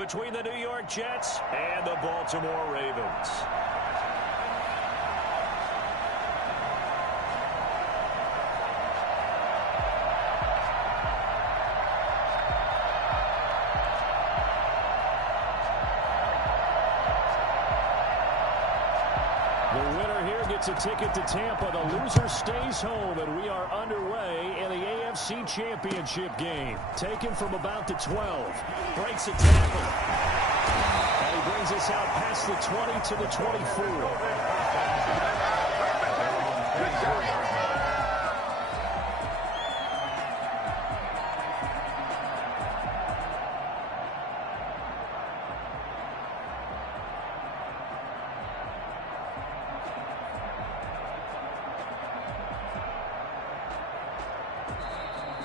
between the New York Jets and the Baltimore Ravens. A ticket to Tampa. The loser stays home, and we are underway in the AFC Championship game. Taken from about the 12. Breaks a tackle. And he brings us out past the 20 to the 24.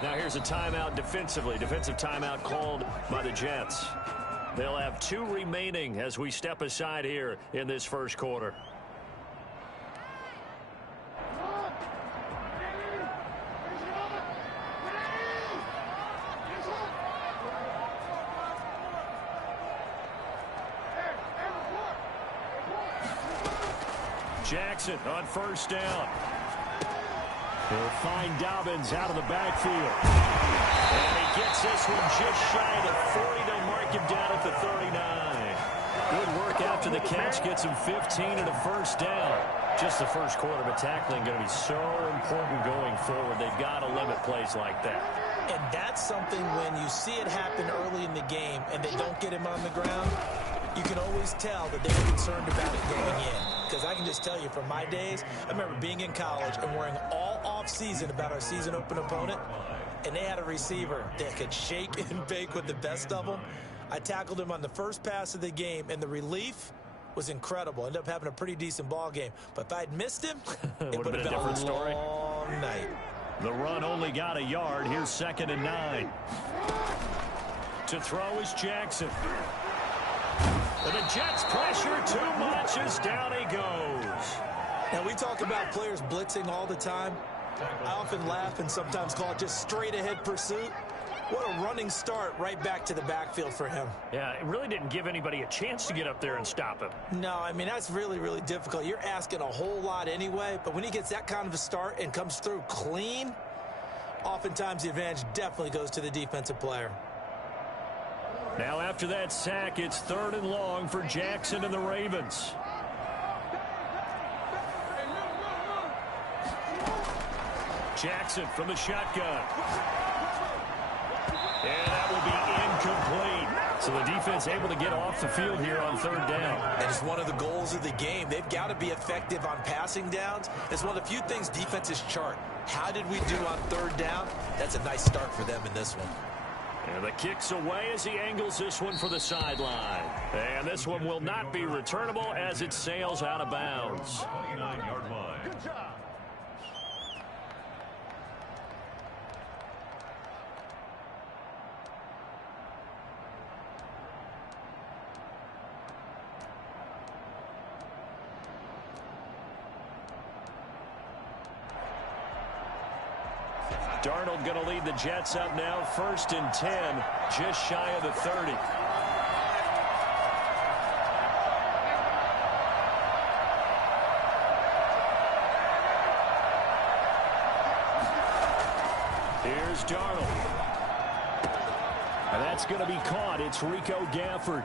Now here's a timeout defensively. Defensive timeout called by the Jets. They'll have 2 remaining as we step aside here in this first quarter. Jackson on first down. He'll find Dobbins out of the backfield. And he gets this one just shy of the 40. They'll mark him down at the 39. Good work after the catch. Gets him 15 and a first down. Just the first quarter, but tackling going to be so important going forward. They've got to limit plays like that. And that's something when you see it happen early in the game and they don't get him on the ground, you can always tell that they're concerned about it going in. Because I can just tell you from my days, I remember being in college and worrying all off-season about our season open opponent, and they had a receiver that could shake and bake with the best of them. I tackled him on the first pass of the game, and the relief was incredible. Ended up having a pretty decent ball game. But if I'd missed him, it would have been a different story. Long night. The run only got a yard. Here's 2nd and 9. To throw is Jackson. And the Jets pressure too much as down he goes. Now, we talk about players blitzing all the time. I often laugh and sometimes call it just straight-ahead pursuit. What a running start right back to the backfield for him. Yeah, it really didn't give anybody a chance to get up there and stop him. No, I mean, that's really, really difficult. You're asking a whole lot anyway, but when he gets that kind of a start and comes through clean, oftentimes the advantage definitely goes to the defensive player. Now after that sack, it's 3rd and long for Jackson and the Ravens. Jackson from the shotgun. And that will be incomplete. So the defense able to get off the field here on 3rd down. And it's one of the goals of the game. They've got to be effective on passing downs. It's one of the few things defenses chart. How did we do on 3rd down? That's a nice start for them in this one. And the kick's away as he angles this one for the sideline. And this one will not be returnable as it sails out of bounds. 29-yard line. Good job. Darnold going to lead the Jets up now, 1st and 10, just shy of the 30. Here's Darnold. And that's going to be caught. It's Rico Gafford.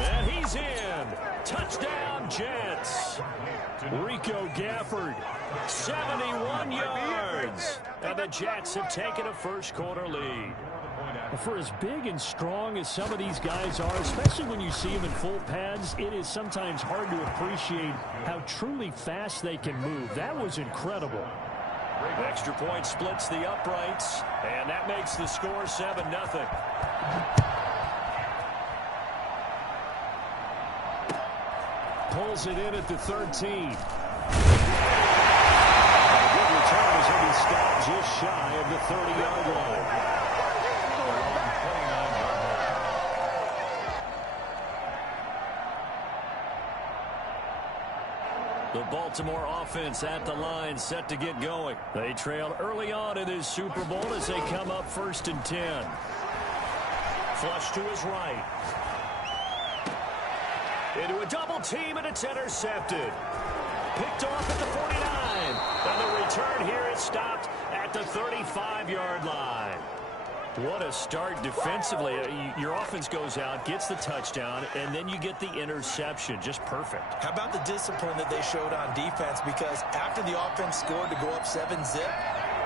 And he's in. Touchdown, Jets. Rico Gafford, 71 yards. And the Jets have taken a first quarter lead. For as big and strong as some of these guys are, especially when you see them in full pads, it is sometimes hard to appreciate how truly fast they can move. That was incredible. Extra point splits the uprights, and that makes the score 7-0. Pulls it in at the 13. A good return as he'll be stopped just shy of the 30-yard line. The Baltimore offense at the line, set to get going. They trailed early on in this Super Bowl as they come up 1st and 10. Flush to his right. Into a double team, and it's intercepted. Picked off at the 49. And the return here is stopped at the 35-yard line. What a start defensively. Your offense goes out, gets the touchdown, and then you get the interception. Just perfect. How about the discipline that they showed on defense? Because after the offense scored to go up 7-zip,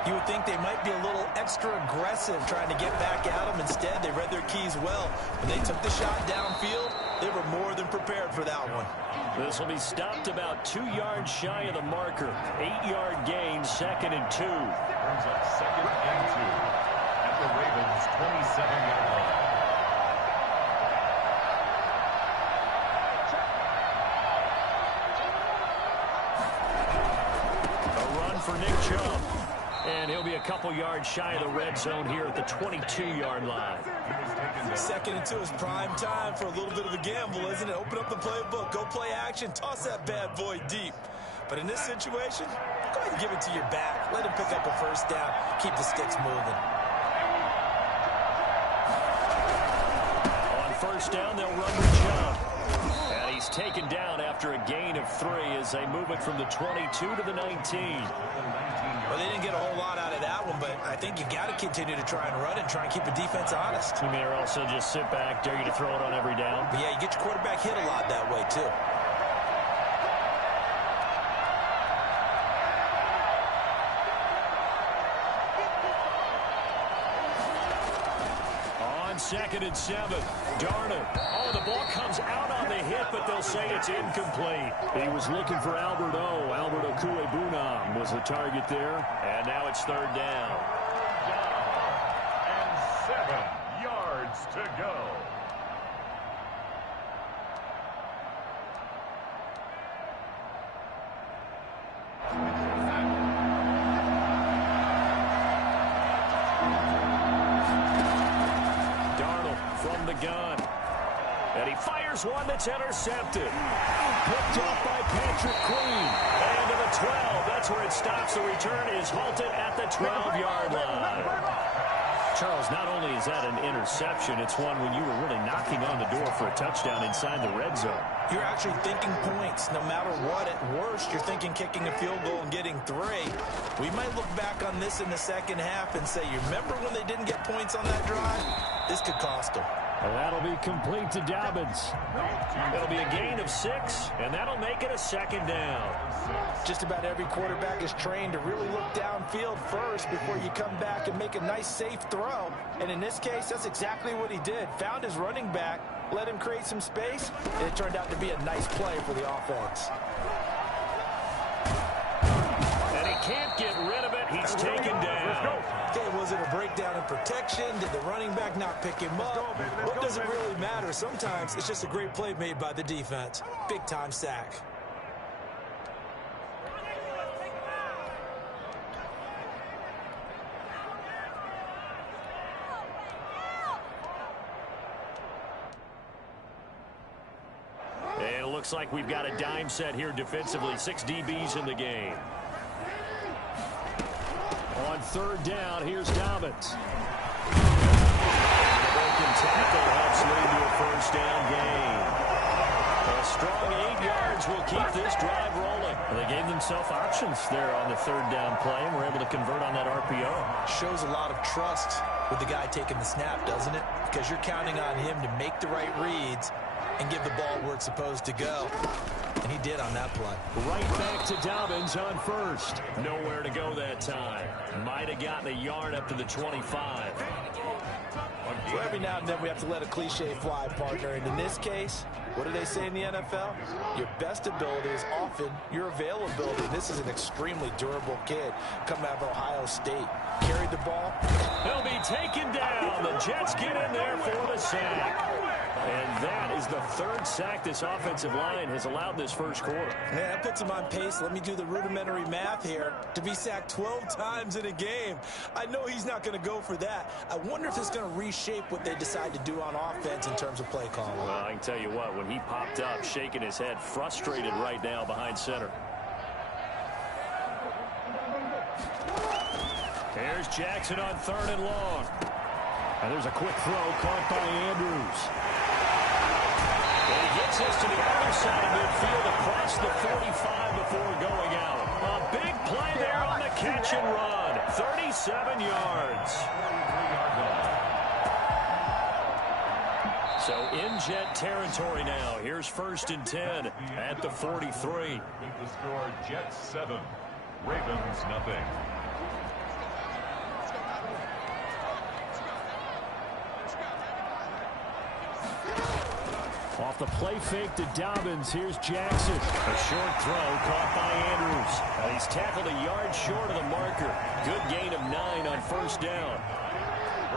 you would think they might be a little extra aggressive trying to get back at them. Instead, they read their keys well. When they took the shot downfield, they were more than prepared for that one. This will be stopped about 2 yards shy of the marker. 8-yard gain, 2nd and 2. Brings up 2nd and 2 at the Ravens' 27-yard line. A run for Nick Chubb. And he'll be a couple yards shy of the red zone here at the 22-yard line. 2nd and 2 is prime time for a little bit of a gamble, isn't it? Open up the playbook, go play action, toss that bad boy deep. But in this situation, go ahead and give it to your back. Let him pick up a first down. Keep the sticks moving. On first down, they'll run with Chubb. And he's taken down after a gain of 3 as they move it from the 22 to the 19. Well, they didn't get a whole lot out of that one, but I think you got to continue to try and run and try and keep the defense honest. You may also just sit back, dare you to throw it on every down. But yeah, you get your quarterback hit a lot that way, too. On 2nd and 7, Darnold. Oh, the ball comes out on the hit, but they'll say it's incomplete. He was looking for Albert O. Albert Okuebunam was the target there, and now it's 3rd down. And 7 yards to go. From the gun. And he fires one that's intercepted. Picked off by Patrick Queen. And to the 12. That's where it stops. The return is halted at the 12-yard line. Charles, not only is that an interception, it's one when you were really knocking on the door for a touchdown inside the red zone. You're actually thinking points no matter what. At worst, you're thinking kicking a field goal and getting 3. We might look back on this in the second half and say, you remember when they didn't get points on that drive? This could cost them. Well, that'll be complete to Dobbins. It'll be a gain of 6, and that'll make it a 2nd down. Just about every quarterback is trained to really look downfield first before you come back and make a nice, safe throw. And in this case, that's exactly what he did. Found his running back, let him create some space, and it turned out to be a nice play for the offense. And he can't get rid of it. He's taken down. Okay, was it a breakdown in protection? Did the running back not pick him up? What does it really matter? Sometimes it's just a great play made by the defense. Big-time sack. And it looks like we've got a dime set here defensively. 6 DBs in the game. On 3rd down, here's Dobbins. The broken tackle helps lead to a first down gain. A strong 8 yards will keep this drive rolling. They gave themselves options there on the 3rd down play and were able to convert on that RPO. Shows a lot of trust with the guy taking the snap, doesn't it? Because you're counting on him to make the right reads and give the ball where it's supposed to go. And he did on that play. Right back to Dobbins on 1st. Nowhere to go that time. Might have gotten a yard up to the 25. So every now and then we have to let a cliche fly, partner. And in this case, what do they say in the NFL? Your best ability is often your availability. This is an extremely durable kid coming out of Ohio State. Carried the ball. He'll be taken down. The Jets get in there for the sack. And that is the 3rd sack this offensive line has allowed this first quarter. Man, that puts him on pace. Let me do the rudimentary math here. To be sacked 12 times in a game, I know he's not going to go for that. I wonder if it's going to reshape what they decide to do on offense in terms of play calling. Well, I can tell you what, when he popped up, shaking his head, frustrated right now behind center. Here's Jackson on 3rd and long. And there's a quick throw caught by Andrews. And he gets this to the other side of midfield across the 45 before going out. A big play there on the catch and run. 37 yards. So in Jet territory now. Here's 1st and 10 at the 43. The score, Jets 7, Ravens nothing. Off the play fake to Dobbins. Here's Jackson. A short throw caught by Andrews. And he's tackled a yard short of the marker. Good gain of 9 on 1st down.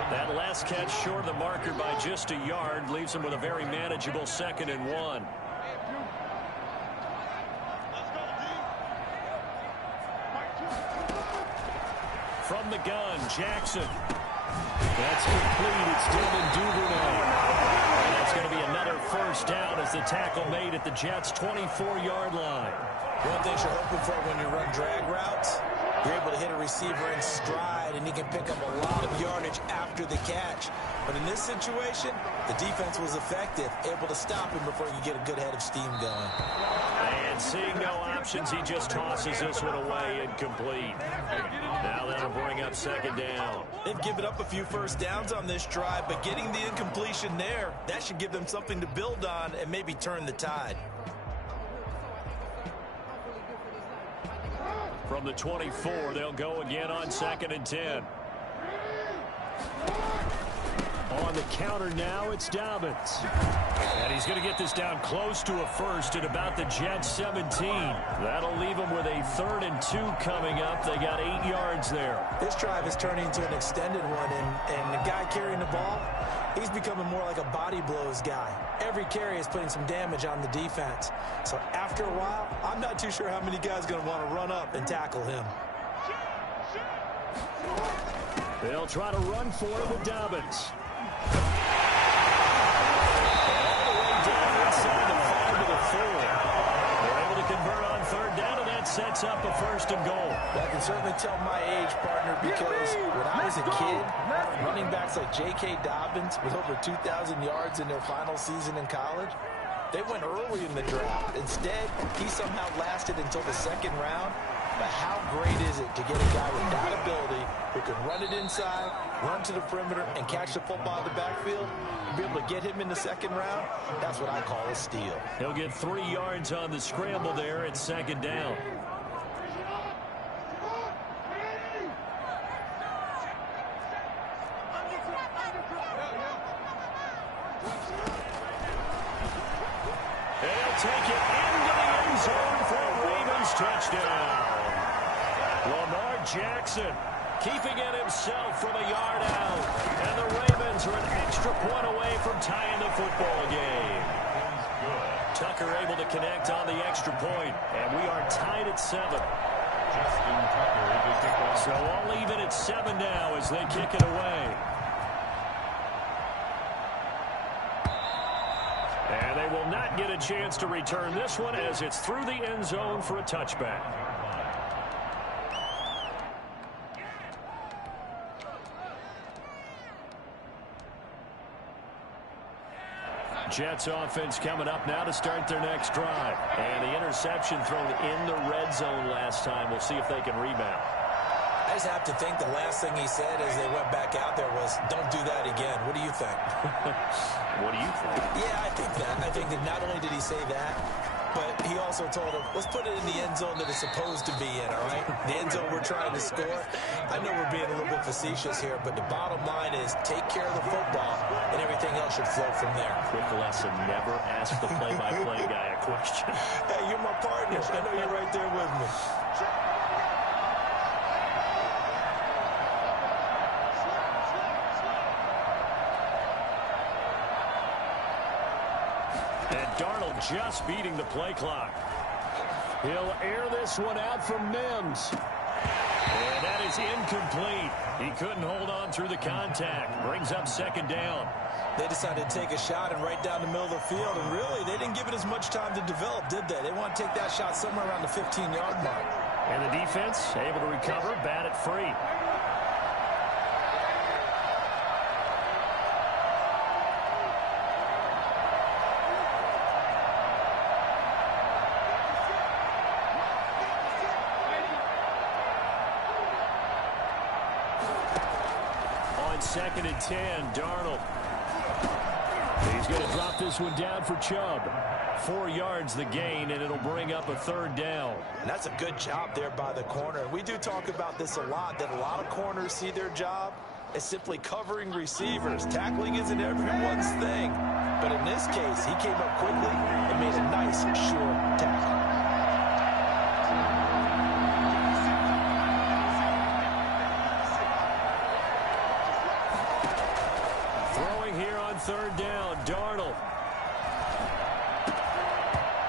That last catch short of the marker by just a yard leaves him with a very manageable 2nd and 1. From the gun, Jackson. That's complete. It's Dylan Duvernay. And that's going to be another 1st down as the tackle made at the Jets' 24-yard line. One thing you're hoping for when you run drag routes, you're able to hit a receiver in stride, and he can pick up a lot of yardage after the catch. But in this situation, the defense was effective, able to stop him before he could get a good head of steam going. And seeing no options, he just tosses this one away incomplete. Now that'll bring up 2nd down. They've given up a few 1st downs on this drive, but getting the incompletion there, that should give them something to build on and maybe turn the tide. From the 24, they'll go again on 2nd and 10. On the counter now, it's Dobbins. And he's going to get this down close to a 1st at about the Jets' 17. That'll leave them with a 3rd and 2 coming up. They got 8 yards there. This drive is turning into an extended one, and the guy carrying the ball, he's becoming more like a body blows guy. Every carry is putting some damage on the defense. So after a while, I'm not too sure how many guys are going to want to run up and tackle him. They'll try to run for it with Dobbins. Convert on 3rd down, and that sets up a 1st and goal. Well, I can certainly tell my age, partner, because when I was a kid, running backs like J.K. Dobbins with over 2,000 yards in their final season in college, they went early in the draft. Instead, he somehow lasted until the 2nd round. But how great is it to get a guy with that ability who can run it inside, run to the perimeter, and catch the football in the backfield? To be able to get him in the 2nd round, that's what I call a steal. He'll get 3 yards on the scramble there at 2nd down. They'll take it into the end zone for a Ravens touchdown. Lamar Jackson keeping it himself from a yard out. And the Ravens are an extra point away from tying the football game. Tucker able to connect on the extra point, and we are tied at 7. Justin Tucker to kick off. So all even at 7 now as they kick it away. And they will not get a chance to return this one as it's through the end zone for a touchback. Jets offense coming up now to start their next drive. And the interception thrown in the red zone last time. We'll see if they can rebound. I just have to think the last thing he said as they went back out there was, don't do that again. What do you think? What do you think? Yeah, I think that. I think that not only did he say that, but he also told him, let's put it in the end zone that it's supposed to be in, all right? The end zone we're trying to score. I know we're being a little bit facetious here, but the bottom line is take care of the football, and everything else should flow from there. Quick lesson, never ask the play-by-play guy a question. Hey, you're my partner. I know you're right there with me. And Darnold just beating the play clock. He'll air this one out from Mims. And that is incomplete. He couldn't hold on through the contact. Brings up 2nd down. They decided to take a shot and right down the middle of the field, and really, they didn't give it as much time to develop, did they? They want to take that shot somewhere around the 15-yard mark. And the defense able to recover, bat it free. 2nd and 10. Darnold. He's going to drop this one down for Chubb. 4 yards the gain, and it'll bring up a 3rd down. And that's a good job there by the corner. We do talk about this a lot, that a lot of corners see their job as simply covering receivers. Tackling isn't everyone's thing. But in this case, he came up quickly and made a nice, sure tackle. Throwing here on 3rd down, Darnold.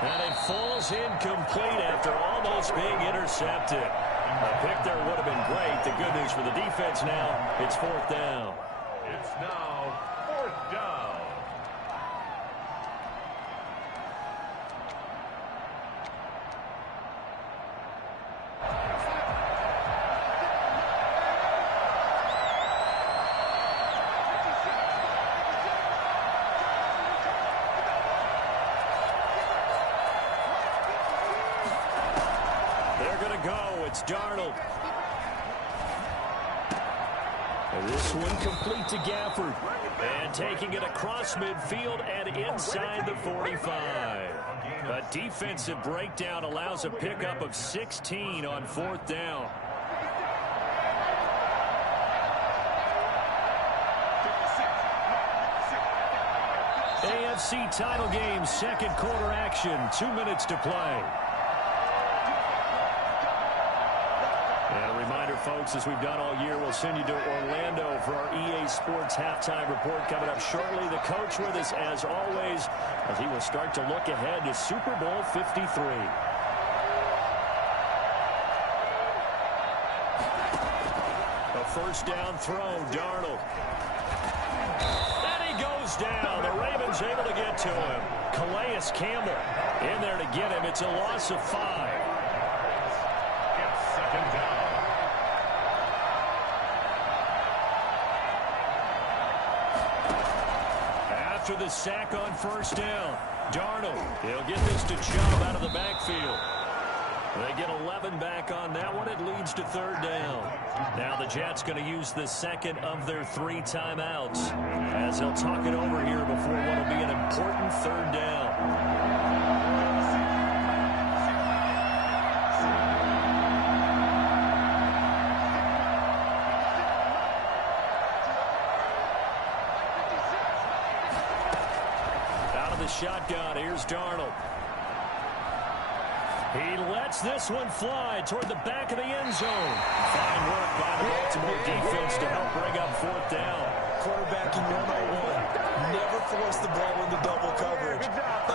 And it falls incomplete after almost being intercepted. A pick there would have been great. The good news for the defense now, it's 4th down. It's now 4th down. It's Darnold. And this one complete to Gafford. And taking it across midfield and inside the 45. A defensive breakdown allows a pickup of 16 on 4th down. AFC title game, 2nd quarter action. 2 minutes to play. And a reminder, folks, as we've done all year, we'll send you to Orlando for our EA Sports halftime report coming up shortly. The coach with us, as always, as he will start to look ahead to Super Bowl 53. A 1st down throw, Darnold. And he goes down. The Ravens able to get to him. Calais Campbell in there to get him. It's a loss of 5. It's 2nd down. After the sack on 1st down, Darnold, he'll get this to Chubb out of the backfield. They get 11 back on that one. It leads to 3rd down. Now the Jets going to use the 2nd of their 3 timeouts as they'll talk it over here before what will be an important 3rd down. Shotgun. Here's Darnold. He lets this one fly toward the back of the end zone. Fine work by the Baltimore defense to help bring up 4th down. Quarterbacking 101. Never force the ball into double coverage,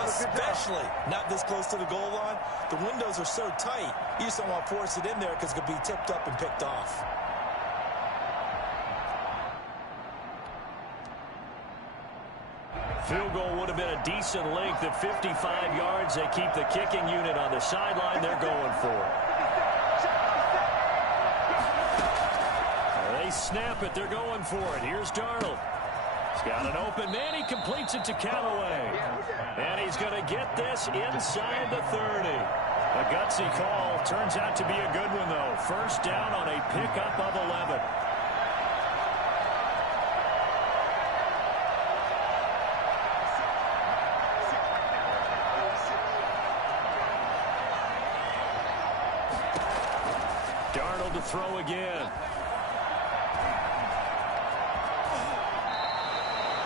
especially not this close to the goal line. The windows are so tight, you just don't want to force it in there because it could be tipped up and picked off. Field goal would have been a decent length at 55 yards. They keep the kicking unit on the sideline. They're going for it. They snap it. They're going for it. Here's Darnold. He's got an open man. He completes it to Callaway. And he's going to get this inside the 30. A gutsy call. Turns out to be a good one, though. 1st down on a pickup of 11. Darnold to throw again.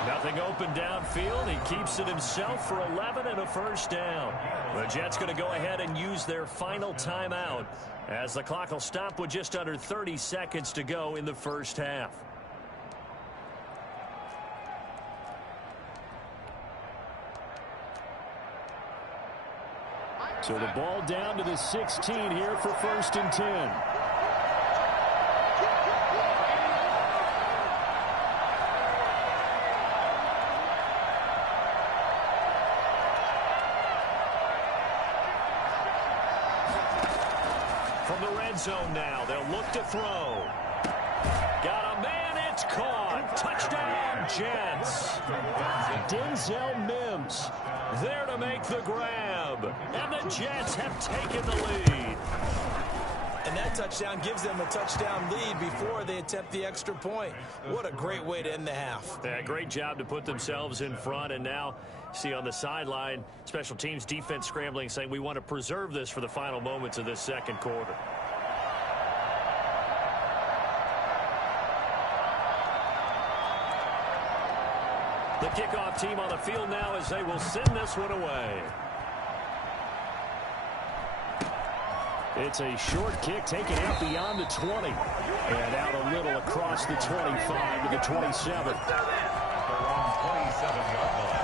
Nothing open downfield. He keeps it himself for 11 and a 1st down. The Jets going to go ahead and use their final timeout as the clock will stop with just under 30 seconds to go in the 1st half. So the ball down to the 16 here for 1st and 10. From the red zone now, they'll look to throw. Got a man, it's caught. Touchdown, Jets. Denzel Mims there to make the grab. And the Jets have taken the lead. And that touchdown gives them a touchdown lead before they attempt the extra point. What a great way to end the half. Yeah, great job to put themselves in front. And now, see on the sideline, special teams defense scrambling, saying we want to preserve this for the final moments of this second quarter. The kickoff team on the field now as they will send this one away. It's a short kick taken out beyond the 20. And out a little across the 25 to the 27. Around 27-yard line.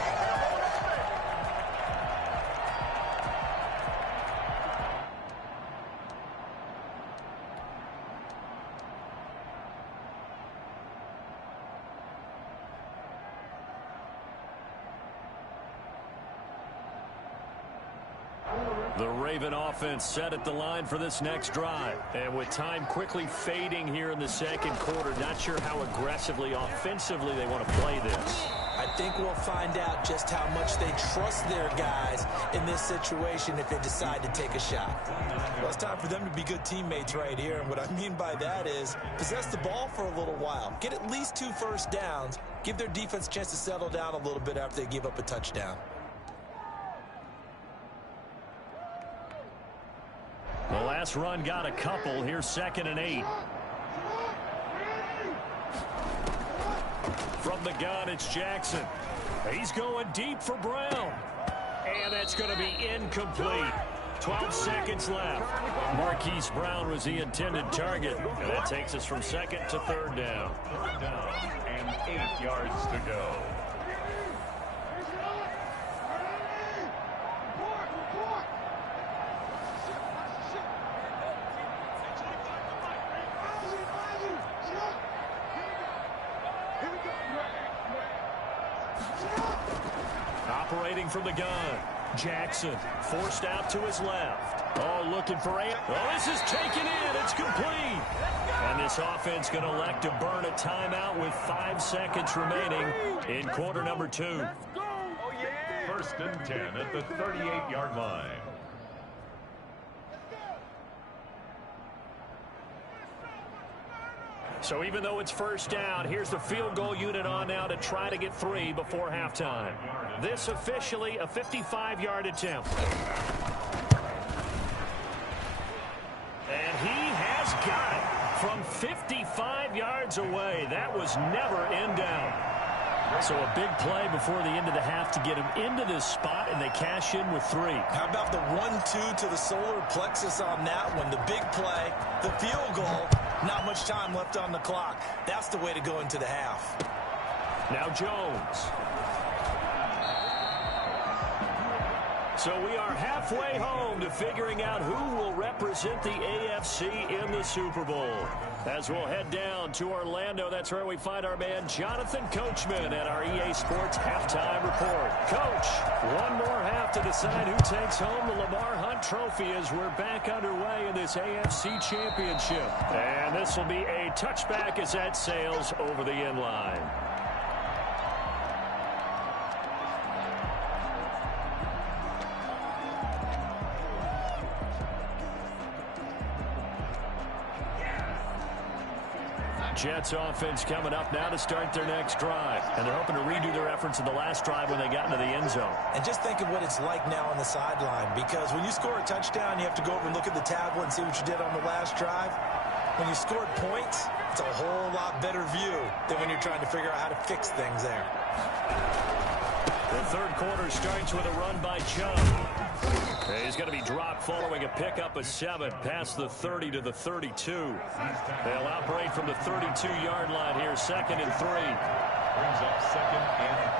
The Raven offense set at the line for this next drive. And with time quickly fading here in the second quarter, not sure how aggressively, offensively they want to play this. I think we'll find out just how much they trust their guys in this situation if they decide to take a shot. Well, it's time for them to be good teammates right here. And what I mean by that is possess the ball for a little while. Get at least 2 first downs. Give their defense a chance to settle down a little bit after they give up a touchdown. The last run got a couple. Here's 2nd and 8. From the gun, it's Jackson. He's going deep for Brown. And that's going to be incomplete. 12 seconds left. Marquise Brown was the intended target. And that takes us from 2nd to 3rd down. And 8 yards to go. Operating from the gun, Jackson forced out to his left. Oh, looking for Ant. Oh, this is taken in. It's complete. And this offense going to elect to burn a timeout with 5 seconds remaining in quarter number 2. 1st and 10 at the 38-yard line. So even though it's 1st down, here's the field goal unit on now to try to get 3 before halftime. This officially a 55-yard attempt. And he has got it from 55 yards away. That was never in doubt. So a big play before the end of the half to get him into this spot, and they cash in with 3. How about the 1-2 to the solar plexus on that one? The big play, the field goal, not much time left on the clock. That's the way to go into the half. Now Jones. So we are halfway home to figuring out who will represent the AFC in the Super Bowl. As we'll head down to Orlando, that's where we find our man Jonathan Coachman at our EA Sports Halftime Report. Coach, one more half to decide who takes home the Lamar Hunt Trophy as we're back underway in this AFC Championship. And this will be a touchback as that sails over the end line. Jets offense coming up now to start their next drive. And they're hoping to redo their efforts in the last drive when they got into the end zone. And just think of what it's like now on the sideline, because when you score a touchdown, you have to go over and look at the tablet and see what you did on the last drive. When you scored points, it's a whole lot better view than when you're trying to figure out how to fix things there. The third quarter starts with a run by Chubb. He's going to be dropped following a pickup of 7 past the 30 to the 32. They'll operate from the 32-yard line here, 2nd and 3. Brings up 2nd and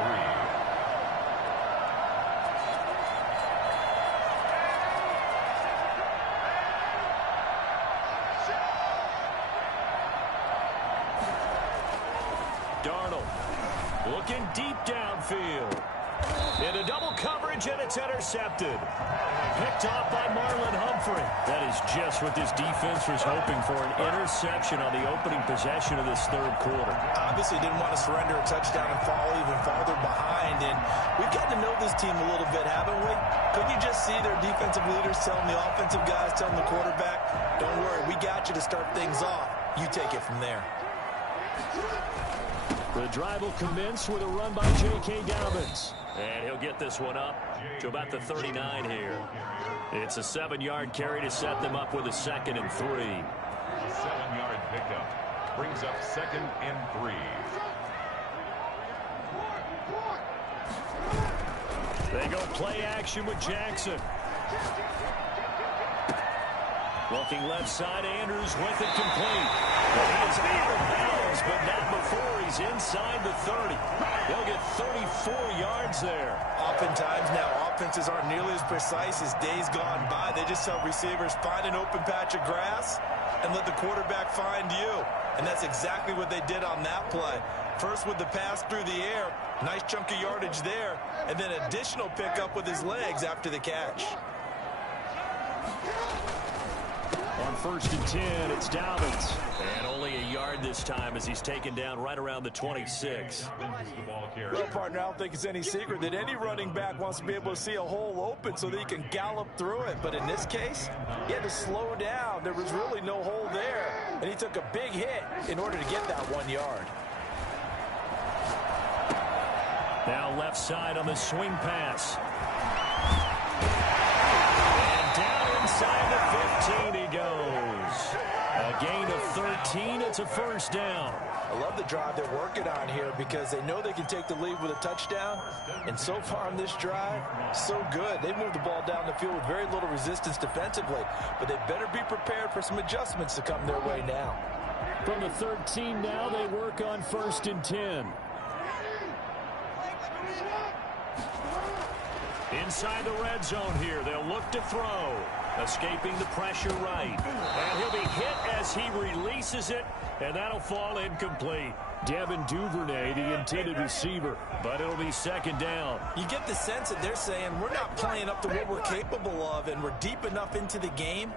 3. Darnold looking deep downfield. Into double coverage, and it's intercepted. Picked off by Marlon Humphrey. That is just what this defense was hoping for, an interception on the opening possession of this third quarter. Obviously didn't want to surrender a touchdown and fall even farther behind. And we've gotten to know this team a little bit, haven't we? Couldn't you just see their defensive leaders telling the offensive guys, telling the quarterback, don't worry, we got you to start things off. You take it from there. The drive will commence with a run by J.K. Dobbins. And he'll get this one up to about the 39 here. It's a 7-yard carry to set them up with a 2nd and 3. A 7-yard pickup brings up 2nd and 3. They go play action with Jackson. Looking left side, Andrews with it complete. He is out of bounds, but not before he's inside the 30. They'll get 34 yards there. Oftentimes now, offenses aren't nearly as precise as days gone by. They just tell receivers, find an open patch of grass and let the quarterback find you. And that's exactly what they did on that play. First with the pass through the air, nice chunk of yardage there, and then additional pickup with his legs after the catch. On 1st and 10, it's Dobbins. And only a yard this time as he's taken down right around the 26. Well, partner, I don't think it's any secret that any running back wants to be able to see a hole open so that he can gallop through it. But in this case, he had to slow down. There was really no hole there, and he took a big hit in order to get that 1 yard. Now left side on the swing pass. And down inside the 15 he goes. A gain of 13. It's a 1st down. I love the drive they're working on here because they know they can take the lead with a touchdown. And so far on this drive, so good. They moved the ball down the field with very little resistance defensively. But they better be prepared for some adjustments to come their way now. From the 13 now, they work on 1st and 10. Inside the red zone here, they'll look to throw. Escaping the pressure right. And he'll be hit as he releases it, and that'll fall incomplete. Devin Duvernay, the intended receiver, but it'll be 2nd down. You get the sense that they're saying we're not playing up to what we're capable of, and we're deep enough into the game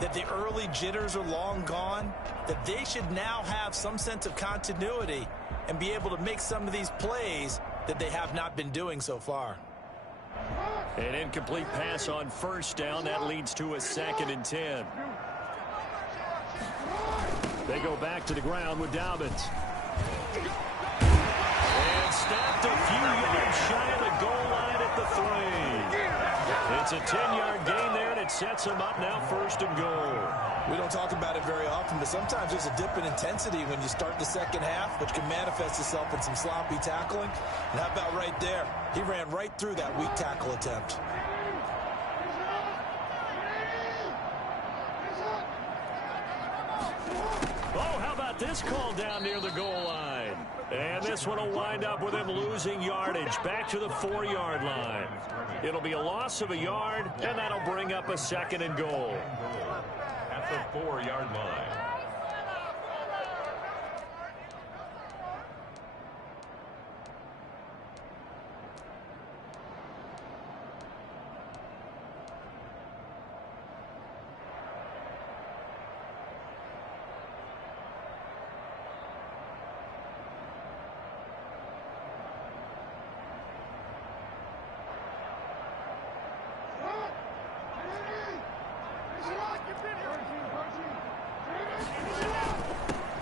that the early jitters are long gone, that they should now have some sense of continuity and be able to make some of these plays that they have not been doing so far. An incomplete pass on 1st down. That leads to a 2nd and 10. They go back to the ground with Dobbins. And stopped a few yards shy of the goal line at the 3. It's a 10-yard gain there, and it sets them up now 1st and goal. We don't talk about it very often, but sometimes there's a dip in intensity when you start the second half, which can manifest itself in some sloppy tackling. And how about right there? He ran right through that weak tackle attempt. Oh, how about this call down near the goal line? And this one will wind up with him losing yardage back to the 4-yard line. It'll be a loss of a yard, and that'll bring up a 2nd and goal. At the 4-yard line.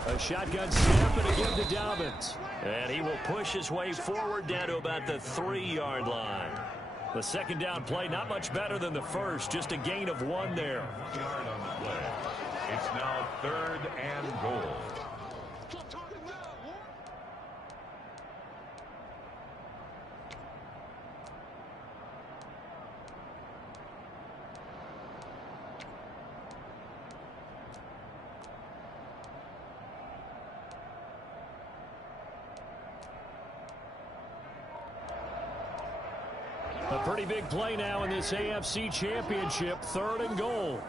A shotgun snap and again to Dobbins. And he will push his way forward down to about the 3-yard line. The 2nd down play, not much better than the first, just a gain of 1 there. Yard on the play. It's now 3rd and goal. A pretty big play now in this AFC Championship, 3rd and goal.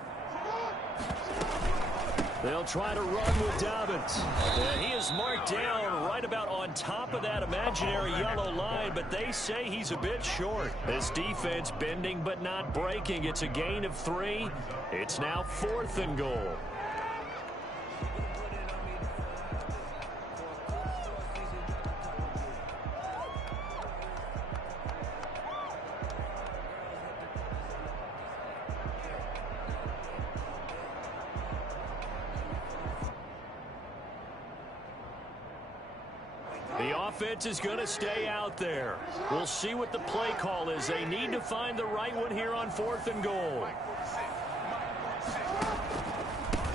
They'll try to run with Dobbins. And he is marked down right about on top of that imaginary yellow line, but they say he's a bit short. This defense bending but not breaking. It's a gain of 3. It's now 4th and goal. The offense is going to stay out there. We'll see what the play call is. They need to find the right one here on 4th and goal.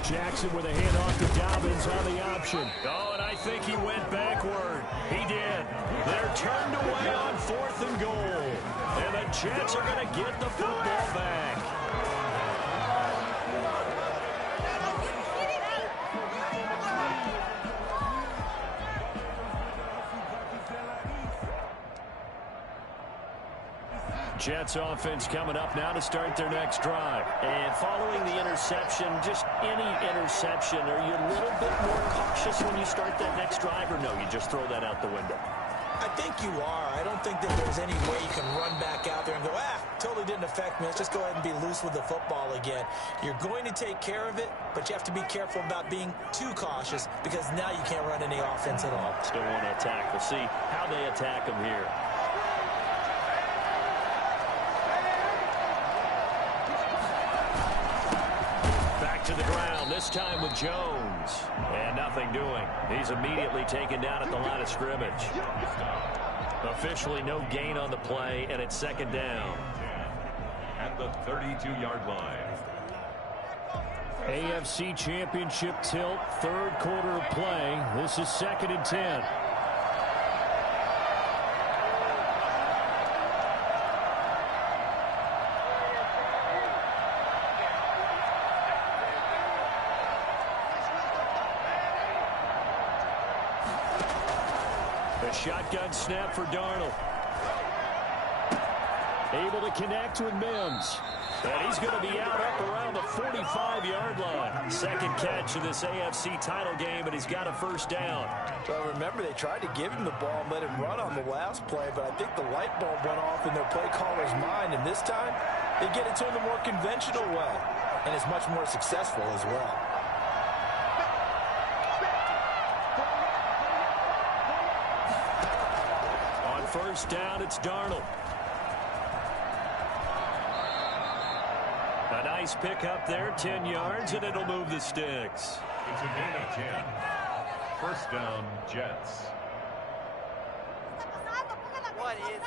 Jackson with a handoff to Dobbins on the option. Oh, and I think he went backward. He did. They're turned away on 4th and goal. And the Jets are going to get the football back. Jets offense coming up now to start their next drive. And following the interception, just any interception, are you a little bit more cautious when you start that next drive, or no, you just throw that out the window? I think you are. I don't think that there's any way you can run back out there and go, totally didn't affect me. Let's just go ahead and be loose with the football again. You're going to take care of it, but you have to be careful about being too cautious because now you can't run any offense at all. Still want to attack. We'll see how they attack them here. To the ground, this time with Jones. And nothing doing. He's immediately taken down at the line of scrimmage. Officially no gain on the play, and it's 2nd down. At the 32-yard line. AFC Championship tilt, 3rd quarter of play. This is 2nd and 10. A shotgun snap for Darnold. Able to connect with Mims. And he's going to be out up around the 45-yard line. 2nd catch of this AFC title game, and he's got a 1st down. Well, remember, they tried to give him the ball and let him run on the last play, but I think the light bulb went off in their play caller's mind, and this time they get it to him the more conventional way, and it's much more successful as well. On 1st down, it's Darnold. A nice pickup there, 10 yards, and it'll move the sticks. It's a gain of 10. 1st down, Jets. What is it?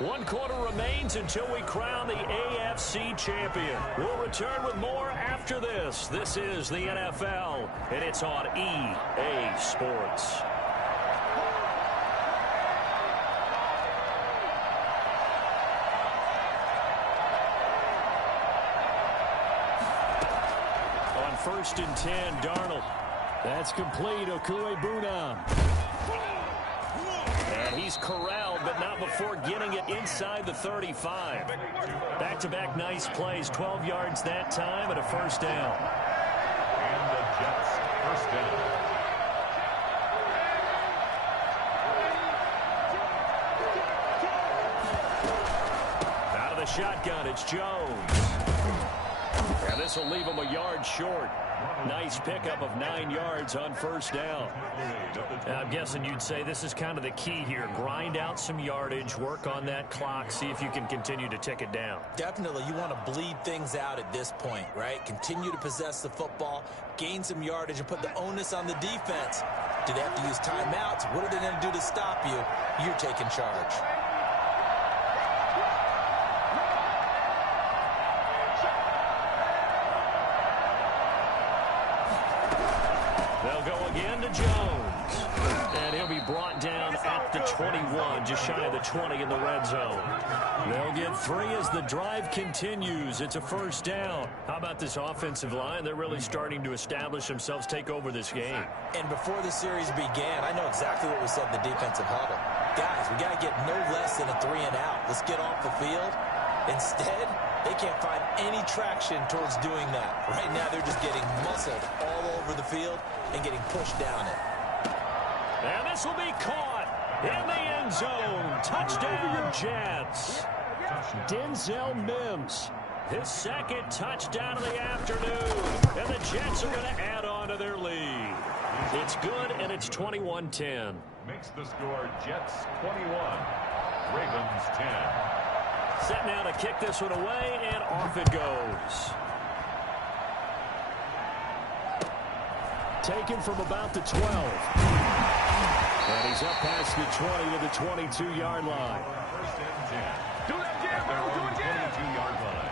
1 quarter remains until we crown the AFC champion. We'll return with more after this. This is the NFL, and it's on EA Sports. On 1st and 10, Darnold. That's complete. Okuegbunam. And he's corralled, but not before getting it inside the 35. Back-to-back nice plays, 12 yards that time, and a 1st down. And the Jets 1st down. Out of the shotgun, it's Jones. And this will leave him a yard short. Nice pickup of 9 yards on 1st down. I'm guessing you'd say this is kind of the key here. Grind out some yardage, work on that clock, see if you can continue to tick it down. Definitely, you want to bleed things out at this point, right? Continue to possess the football, gain some yardage, and put the onus on the defense. Do they have to use timeouts? What are they going to do to stop you? You're taking charge. They'll go again to Jones. And he'll be brought down at the 21, just shy of the 20 in the red zone. They'll get 3 as the drive continues. It's a 1st down. How about this offensive line? They're really starting to establish themselves, take over this game. And before the series began, I know exactly what we said in the defensive huddle. Guys, we got to get no less than a 3 and out. Let's get off the field. Instead, They can't find any traction towards doing that. Right now, they're just getting muscled all over the field and getting pushed down it. And this will be caught in the end zone. Touchdown, Jets. Denzel Mims, his second touchdown of the afternoon. And the Jets are going to add on to their lead. It's good, and it's 21-10. Makes the score Jets 21, Ravens 10. Set now to kick this one away, and off it goes. Taken from about the 12. And he's up past the 20 to the 22-yard line. First and 10. Do that again, bro. Do it again. 22-yard line.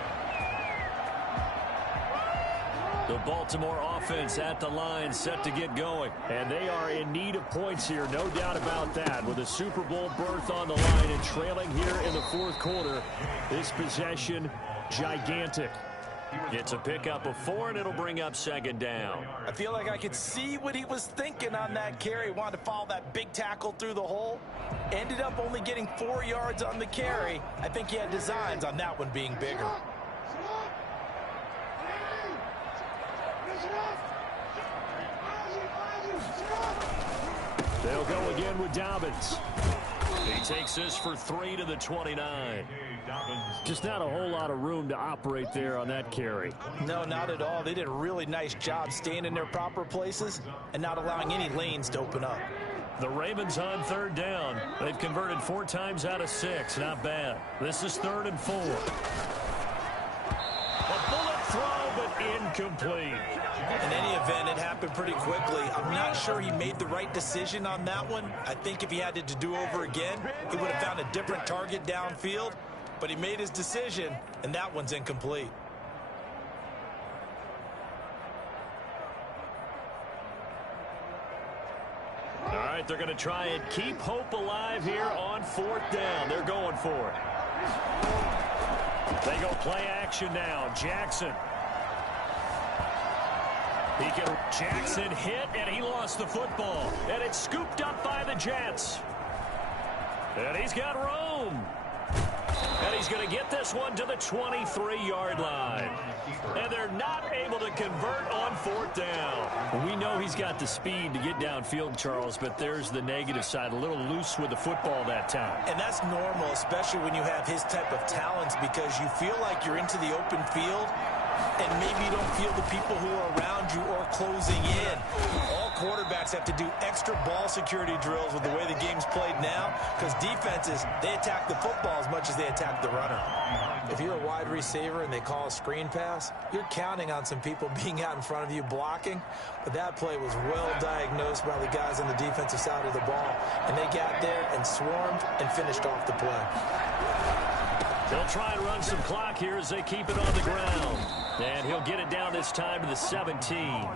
The Baltimore offense at the line, set to get going. And they are in need of points here, no doubt about that. With a Super Bowl berth on the line and trailing here in the fourth quarter, this possession, gigantic. It's a pickup of 4, and it'll bring up second down. I feel like I could see what he was thinking on that carry. Wanted to follow that big tackle through the hole. Ended up only getting 4 yards on the carry. I think he had designs on that one being bigger. They'll go again with Dobbins. He takes this for 3 to the 29. Just not a whole lot of room to operate there on that carry. No, not at all. They did a really nice job staying in their proper places and not allowing any lanes to open up. The Ravens on third down. They've converted 4 times out of 6. Not bad. This is 3rd and 4. A bullet throw, but incomplete. In any event, it happened pretty quickly. I'm not sure he made the right decision on that one. I think if he had to do over again, he would have found a different target downfield. But he made his decision, and that one's incomplete. All right, they're going to try and keep hope alive here on 4th down. They're going for it. They go play action now. Jackson. Jackson hit, and he lost the football. And it's scooped up by the Jets. And he's got room. And he's going to get this one to the 23-yard line. And they're not able to convert on 4th down. We know he's got the speed to get downfield, Charles, but there's the negative side. A little loose with the football that time. And that's normal, especially when you have his type of talents, because you feel like you're into the open field and maybe you don't feel the people who are around you or closing in. All quarterbacks have to do extra ball security drills with the way the game's played now, because defenses, they attack the football as much as they attack the runner. If you're a wide receiver and they call a screen pass, you're counting on some people being out in front of you blocking, but that play was well diagnosed by the guys on the defensive side of the ball, and they got there and swarmed and finished off the play. They'll try and run some clock here as they keep it on the ground. And he'll get it down this time to the 17.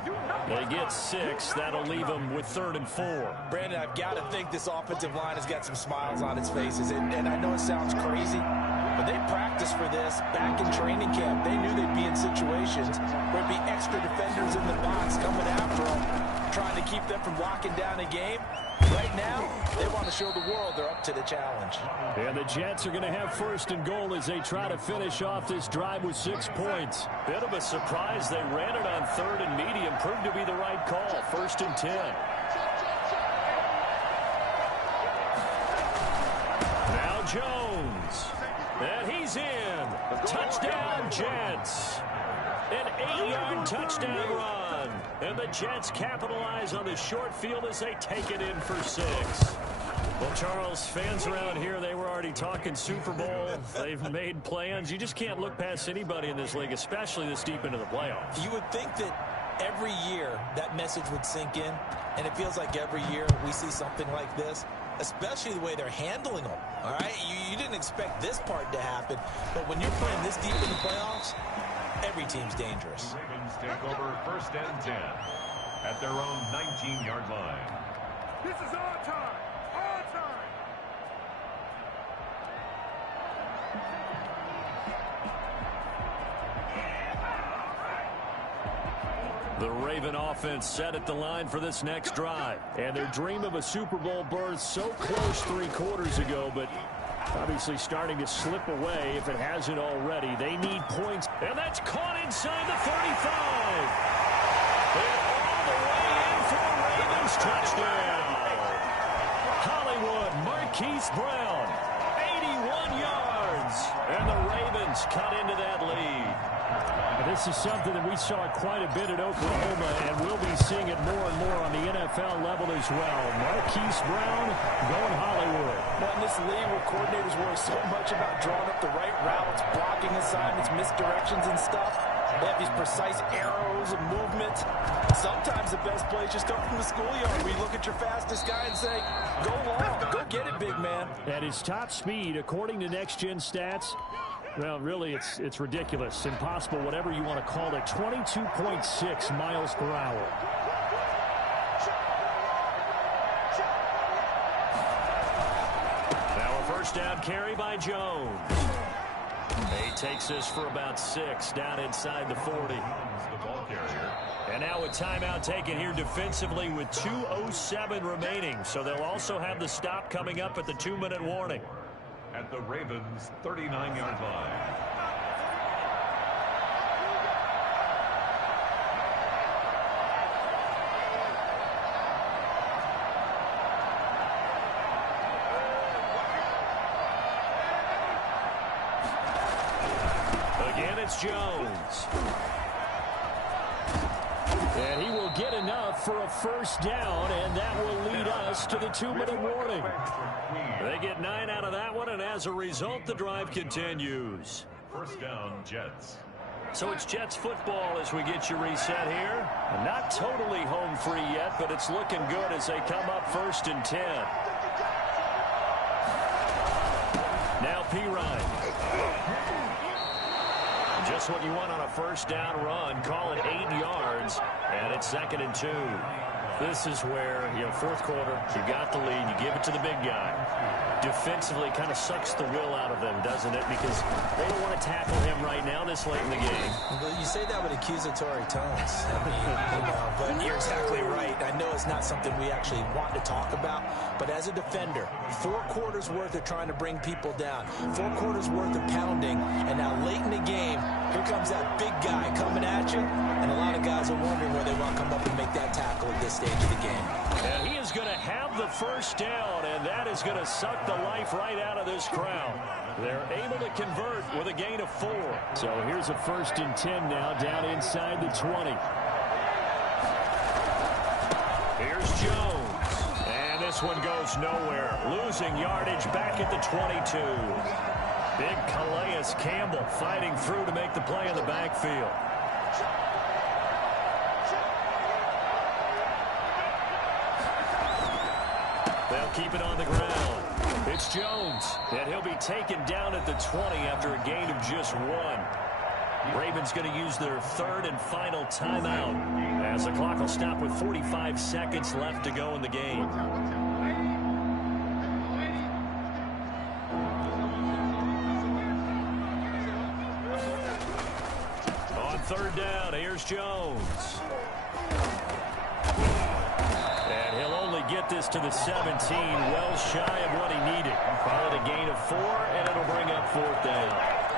They get 6. That'll leave them with 3rd and 4. Brandon, I've got to think this offensive line has got some smiles on its faces. And I know it sounds crazy, but they practiced for this back in training camp. They knew they'd be in situations where there'd be extra defenders in the box coming after them, trying to keep them from locking down a game. Right now, they want to show the world they're up to the challenge. And the Jets are going to have 1st and goal as they try to finish off this drive with 6 points. Bit of a surprise. They ran it on 3rd and medium. Proved to be the right call. 1st and 10. Now Jones. And he's in. Touchdown, Jets. An 8-yard touchdown run. And the Jets capitalize on the short field as they take it in for 6. Well, Charles, fans around here, they were already talking Super Bowl. They've made plans. You just can't look past anybody in this league, especially this deep into the playoffs. You would think that every year that message would sink in, and it feels like every year we see something like this, especially the way they're handling them. All right, you didn't expect this part to happen, but when you're playing this deep in the playoffs, every team's dangerous. Ravens take over 1st and 10 at their own 19-yard line. This is our time. Our time. The Raven offense set at the line for this next drive. And their dream of a Super Bowl berth so close 3 quarters ago, but Obviously starting to slip away if it hasn't already. They need points. And that's caught inside the 35. And all the way in for the Ravens touchdown. Hollywood, Marquise Brown, 81 yards. And the Ravens cut into that lead. This is something that we saw quite a bit at Oklahoma, and we'll be seeing it more and more on the NFL level as well. Marquise Brown going Hollywood. Well, in this league where coordinators worry so much about drawing up the right routes, blocking assignments, misdirections and stuff, they have these precise arrows and movements. Sometimes the best plays just come from the schoolyard where you look at your fastest guy and say, go long, go get it, big man. At his top speed, according to Next Gen Stats, well, really, it's ridiculous, impossible, whatever you want to call it, 22.6 miles per hour. Now a first down carry by Jones. He takes this for about 6 down inside the 40. And now a timeout taken here defensively with 2:07 remaining. So they'll also have the stop coming up at the 2-minute warning. At the Ravens' 39-yard line. Again, it's Jones. And he will get enough for a first down, and that will lead us to the 2-minute warning. They get 9 out of that one, and as a result, the drive continues. First down, Jets. So it's Jets football as we get you reset here. Not totally home free yet, but it's looking good as they come up 1st and 10. Now Pirine. Just what you want on a first down run. Call it 8 yards, and it's 2nd and 2. This is where, fourth quarter, you got the lead, you give it to the big guy. Defensively, kind of sucks the will out of them, doesn't it? Because they don't want to tackle him right now this late in the game. Well, you say that with accusatory tones. I mean, but you're exactly right. I know it's not something we actually want to talk about, but as a defender, 4 quarters worth of trying to bring people down, 4 quarters worth of pounding, and now late in the game, here comes that big guy coming at you, and a lot of guys are wondering where they want to come up and make that tackle at this stage of the game. And he is going to have the first down, and that is going to suck the life right out of this crowd. They're able to convert with a gain of 4. So here's a 1st and 10 now down inside the 20. Here's Jones. And this one goes nowhere. Losing yardage back at the 22. Big Calais Campbell fighting through to make the play in the backfield. They'll keep it on the ground. It's Jones, and he'll be taken down at the 20 after a gain of just 1. Ravens going to use their 3rd and final timeout as the clock will stop with 45 seconds left to go in the game. On 3rd down, here's Jones. And he'll only get this to the 17, well shy of what he needed. Call it a gain of 4, and it'll bring up 4th down.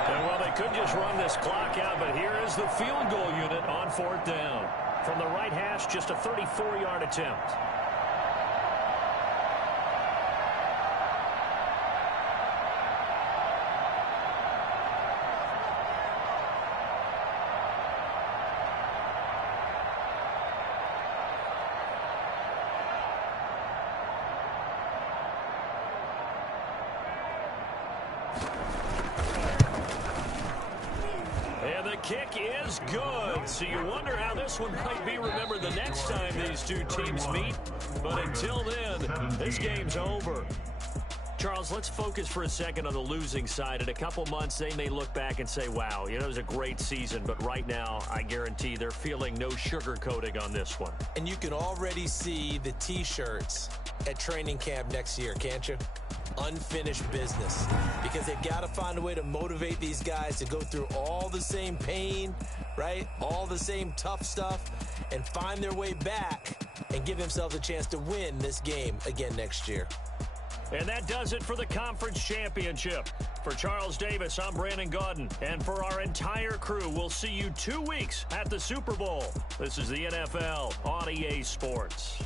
And, well, they could just run this clock out, but here is the field goal unit on 4th down. From the right hash, just a 34-yard attempt. Kick is good, so you wonder how this one might be remembered the next time these two teams meet. But until then, this game's over. Charles, let's focus for a second on the losing side. In a couple months, they may look back and say, wow, it was a great season. But right now, I guarantee they're feeling no sugarcoating on this one. And you can already see the T-shirts at training camp next year, can't you? Unfinished business, because they've got to find a way to motivate these guys to go through all the same pain, right? All the same tough stuff, and find their way back and give themselves a chance to win this game again next year. And that does it for the conference championship. For Charles Davis, I'm Brandon Gaudin. And for our entire crew, we'll see you 2 weeks at the Super Bowl. This is the NFL on EA Sports.